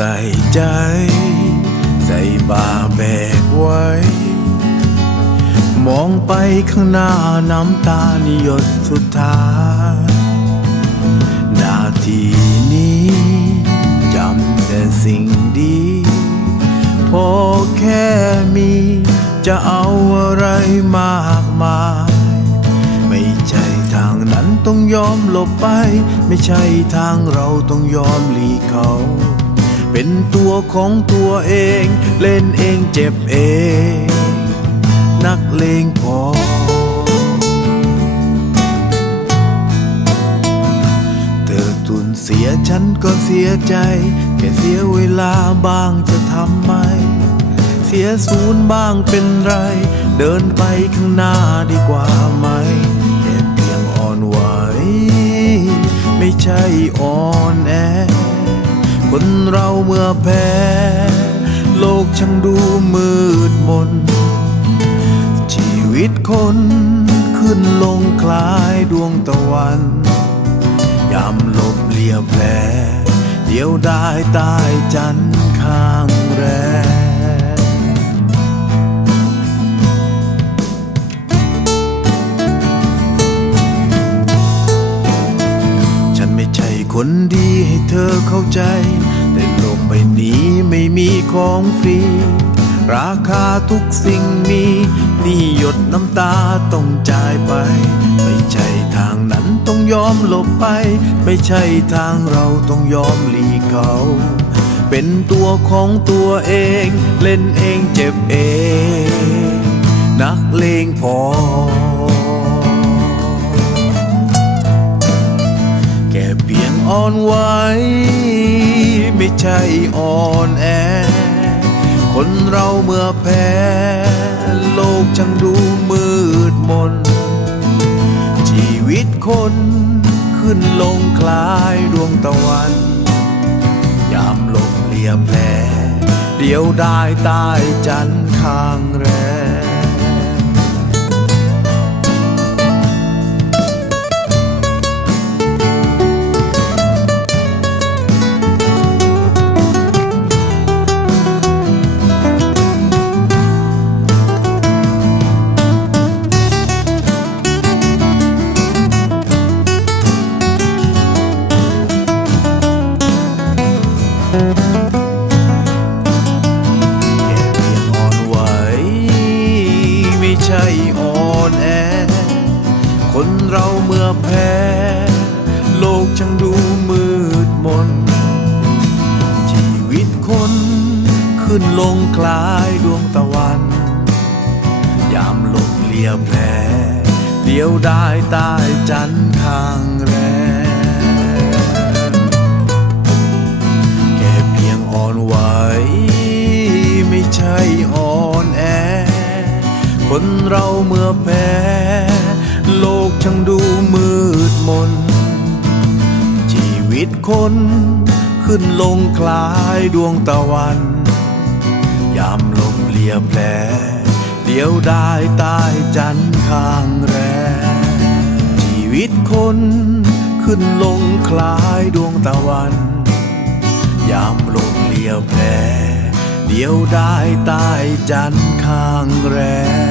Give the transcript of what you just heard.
ใส่ใจ ใส่บาแบกไว้ มองไปข้างหน้าน้ำตานิหยดสุดท้าย นาทีนี้จำแต่สิ่งดี พอแค่มี จะเอาอะไรมากมายไม่ใช่ทางนั้นต้องยอมหลบไป ไม่ใช่ทางเราต้องยอมหลีกเขา เป็นตัวของตัวเอง เล่นเองเจ็บเอง นักเลงพอ เธอตุนเสียฉันก็เสียใจ แค่เสียเวลาบ้างจะทำไม เสียศูนย์บ้างเป็นไร เดินไปข้างหน้าดีกว่าไหม แค่เพียงอ่อนไหว ไม่ใช่อ่อนแอคน เราเมื่อแพ้ โลกช่างดูมืดมน ชีวิตคนขึ้นลงคล้ายดวงตะวันยามลบเลียแผลเดียวได้ใต้จันข้างแรมฉันไม่ใช่คนดีให้เธอเข้าใจ นี้ไม่มีของฟรี ราคาทุกสิ่งมีนี่หยดน้ำตาต้องจ่ายไป ไม่ใช่ทางนั้นต้องยอมหลบไป ไม่ใช่ทางเราต้องยอมหลีกเขา เป็นตัวของตัวเอง เล่นเองเจ็บเอง นักเลงพอแค่เพียงอ่อนไหว ไม่ใช่อ่อนแอ คนเราเมื่อแพ้ โลกช่างดูมืดมน ชีวิตคนขึ้นลงคล้ายดวงตะวัน ยามลมเลียแผลเดียวได้ใต้จันทร์ข้างแร ค่เพียงอ่อนไหวไม่ใช่อ่อนแอคนเราเมื่อแพ้ โลกช่างดูมืดมน ชีวิตคนขึ้นลงคล้ายดวงตะวัน ยามลมเลียแผลเดียวได้ใต้จันทร์ข้างแร อ่อนไหว ไม่ใช่อ่อนแอ คนเราเมื่อแพ้ โลกช่างดูมืดมน ชีวิตคนขึ้นลงคล้ายดวงตะวัน ยามลมเลียแผลเดียวได้ใต้จันทร์ข้างแรมชีวิตคนขึ้นลงคล้ายดวงตะวัน ยามลม ยวแผลเดียวได้ตายจันข้างแรม